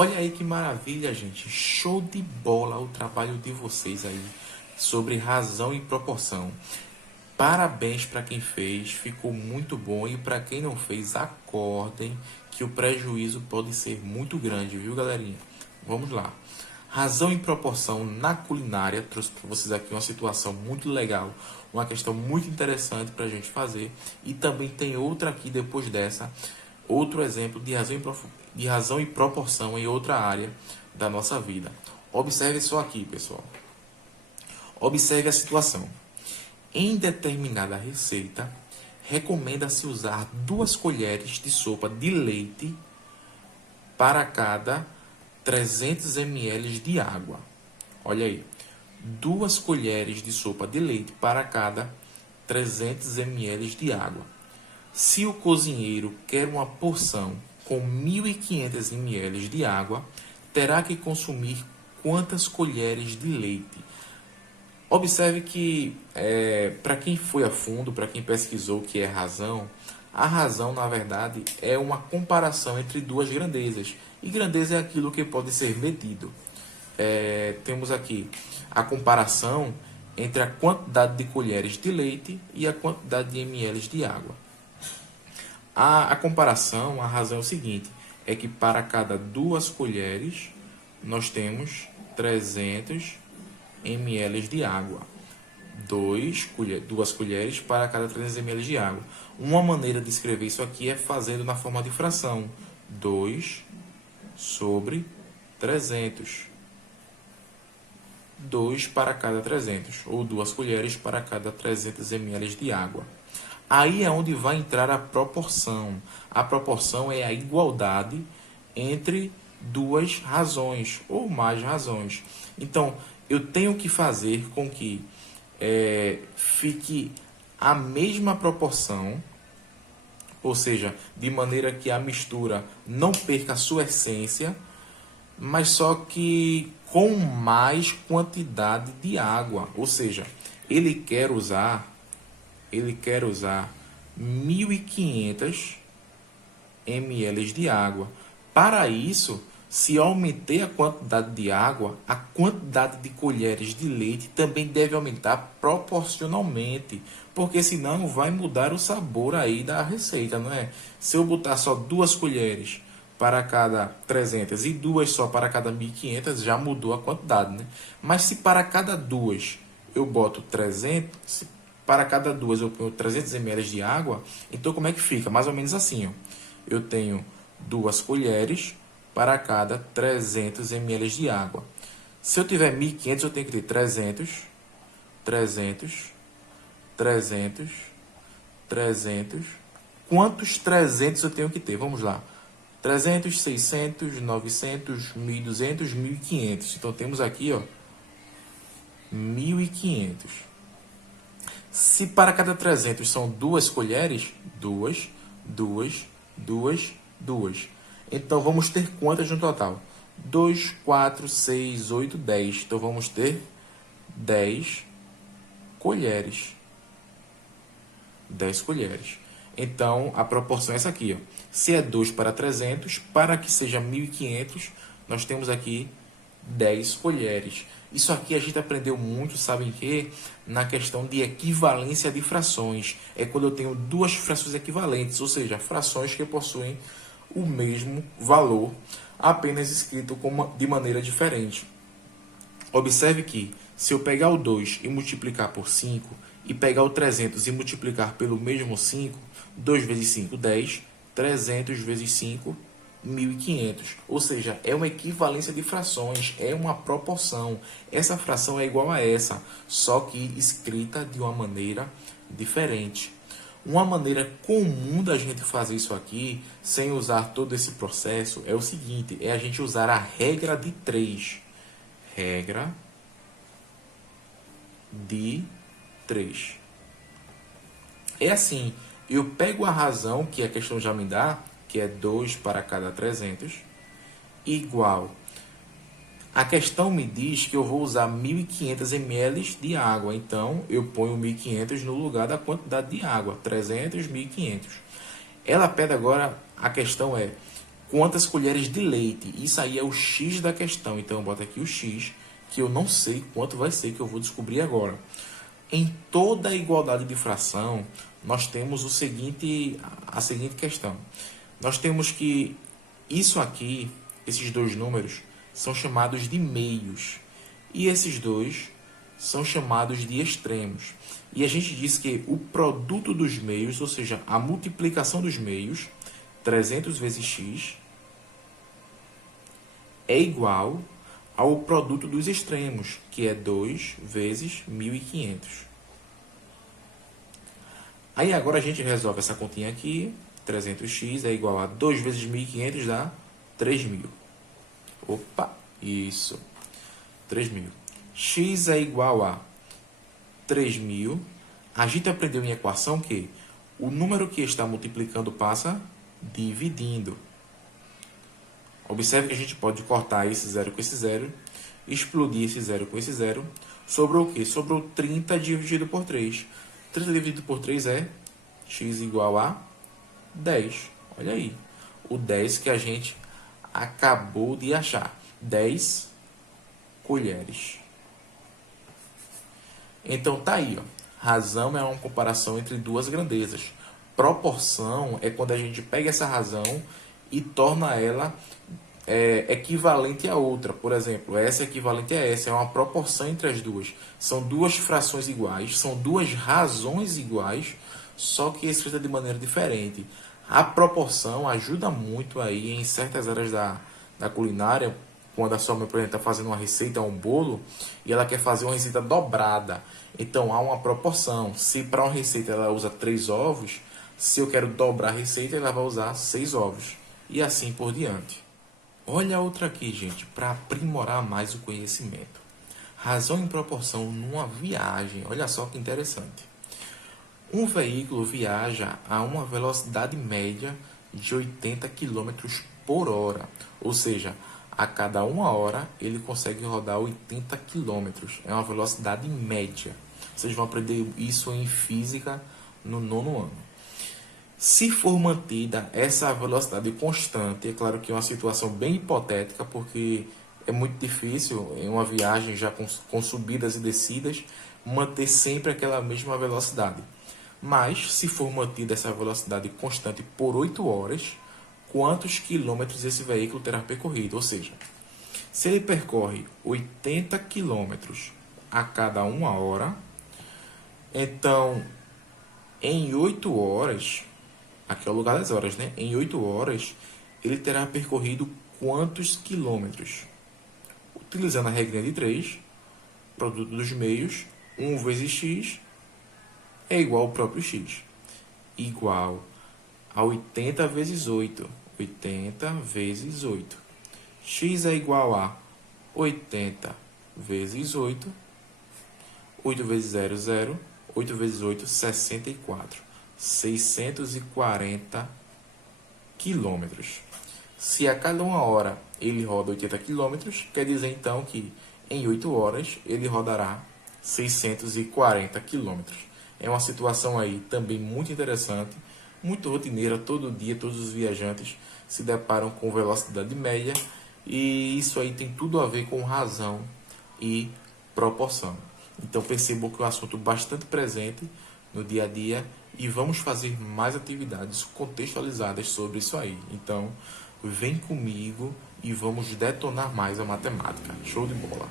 Olha aí que maravilha, gente. Show de bola o trabalho de vocês aí sobre razão e proporção. Parabéns para quem fez, ficou muito bom. E para quem não fez, acordem que o prejuízo pode ser muito grande, viu, galerinha? Vamos lá. Razão e proporção na culinária. Trouxe para vocês aqui uma situação muito legal, uma questão muito interessante para a gente fazer. E também tem outra aqui depois dessa, outro exemplo de razão e proporção em outra área da nossa vida. Observe só aqui, pessoal. Observe a situação. Em determinada receita, recomenda-se usar 2 colheres de sopa de leite para cada 300 ml de água. Olha aí. 2 colheres de sopa de leite para cada 300 ml de água. Se o cozinheiro quer uma porção com 1.500 ml de água, terá que consumir quantas colheres de leite? Observe que, para quem foi a fundo, para quem pesquisou o que é razão, a razão, na verdade, é uma comparação entre duas grandezas. E grandeza é aquilo que pode ser medido. Temos aqui a comparação entre a quantidade de colheres de leite e a quantidade de ml de água. A comparação, a razão é o seguinte, é que para cada 2 colheres, nós temos 300 ml de água. 2 colheres para cada 300 ml de água. Uma maneira de escrever isso aqui é fazendo na forma de fração. 2 sobre 300. 2 para cada 300, ou 2 colheres para cada 300 ml de água. Aí é onde vai entrar a proporção. A proporção é a igualdade entre duas razões ou mais razões. Então, eu tenho que fazer com que fique a mesma proporção, ou seja, de maneira que a mistura não perca a sua essência, mas só que com mais quantidade de água. Ou seja, ele quer usar 1.500 ml de água. Para isso, se eu aumentei a quantidade de água, a quantidade de colheres de leite também deve aumentar proporcionalmente, porque senão vai mudar o sabor aí da receita, não é? Se eu botar só 2 colheres para cada 300 e 2 só para cada 1.500, já mudou a quantidade, né? Mas se para cada 2 eu boto 300, para cada 2 eu ponho 300 ml de água, então como é que fica? Mais ou menos assim, ó. Eu tenho 2 colheres para cada 300 ml de água. Se eu tiver 1.500, eu tenho que ter 300, 300, 300, 300. Quantos 300 eu tenho que ter? Vamos lá. 300, 600, 900, 1.200, 1.500. Então, temos aqui, ó, 1.500. Se para cada 300 são 2 colheres, 2, 2, 2, 2. Então, vamos ter quantas no total? 2, 4, 6, 8, 10. Então, vamos ter 10 colheres. 10 colheres. Então, a proporção é essa aqui, ó. Se é 2 para 300, para que seja 1.500, nós temos aqui 10 colheres. Isso aqui a gente aprendeu muito, sabem que? Na questão de equivalência de frações. É quando eu tenho 2 frações equivalentes, ou seja, frações que possuem o mesmo valor, apenas escrito de maneira diferente. Observe que, se eu pegar o 2 e multiplicar por 5, e pegar o 300 e multiplicar pelo mesmo 5, 2 vezes 5, 10, 300 vezes 5, 1.500. Ou seja, é uma equivalência de frações, é uma proporção. Essa fração é igual a essa, só que escrita de uma maneira diferente. Uma maneira comum da gente fazer isso aqui, sem usar todo esse processo, é o seguinte, é a gente usar a regra de 3. Regra de 3. É assim, eu pego a razão, que a questão já me dá, que é 2 para cada 300, igual. A questão me diz que eu vou usar 1.500 ml de água, então eu ponho 1.500 no lugar da quantidade de água, 300, 1.500. Ela pede agora, a questão é, quantas colheres de leite. Isso aí é o X da questão. Então eu boto aqui o X, que eu não sei quanto vai ser, que eu vou descobrir agora. Em toda a igualdade de fração, nós temos a seguinte questão. Nós temos que isso aqui, esses dois números, são chamados de meios. E esses dois são chamados de extremos. E a gente diz que o produto dos meios, ou seja, a multiplicação dos meios, 300 vezes x, é igual ao produto dos extremos, que é 2 vezes 1.500. Aí agora a gente resolve essa continha aqui. 300x é igual a 2 vezes 1.500 dá 3.000. Opa, isso. 3.000. X é igual a 3.000. A gente aprendeu em equação que o número que está multiplicando passa dividindo. Observe que a gente pode cortar esse zero com esse zero, explodir esse zero com esse zero. Sobrou o quê? Sobrou 30 dividido por 3. 30 dividido por 3 é x igual a 10. Olha aí. O 10 que a gente acabou de achar. 10 colheres. Então tá aí, ó. Razão é uma comparação entre duas grandezas. Proporção é quando a gente pega essa razão e torna ela equivalente a outra. Por exemplo, essa é equivalente a essa. É uma proporção entre as duas. São duas frações iguais, são duas razões iguais, só que escrita de maneira diferente. A proporção ajuda muito aí em certas áreas da culinária, quando a sua mãe, por exemplo, está fazendo uma receita, um bolo, e ela quer fazer uma receita dobrada. Então, há uma proporção. Se para uma receita ela usa 3 ovos, se eu quero dobrar a receita, ela vai usar 6 ovos. E assim por diante. Olha outra aqui, gente, para aprimorar mais o conhecimento. Razão em proporção numa viagem. Olha só que interessante. Um veículo viaja a uma velocidade média de 80 km por hora. Ou seja, a cada 1 hora ele consegue rodar 80 km. É uma velocidade média. Vocês vão aprender isso em física no 9º ano. Se for mantida essa velocidade constante, é claro que é uma situação bem hipotética, porque é muito difícil em uma viagem já com subidas e descidas, manter sempre aquela mesma velocidade. Mas, se for mantida essa velocidade constante por 8 horas, quantos quilômetros esse veículo terá percorrido? Ou seja, se ele percorre 80 quilômetros a cada 1 hora, então, em 8 horas, aqui é o lugar das horas, né? Em 8 horas, ele terá percorrido quantos quilômetros? Utilizando a regra de 3, produto dos meios, 1 vezes x é igual ao próprio x. Igual a 80 vezes 8. 80 vezes 8. X é igual a 80 vezes 8. 8 vezes 0, 0. 8 vezes 8, 64. 640 quilômetros. Se a cada 1 hora ele roda 80 quilômetros, quer dizer então que em 8 horas ele rodará 640 quilômetros. É uma situação aí também muito interessante, muito rotineira. Todo dia, todos os viajantes se deparam com velocidade média, e isso aí tem tudo a ver com razão e proporção. Então percebam que é um assunto bastante presente no dia a dia, e vamos fazer mais atividades contextualizadas sobre isso aí. Então, vem comigo e vamos detonar mais a matemática. Show de bola!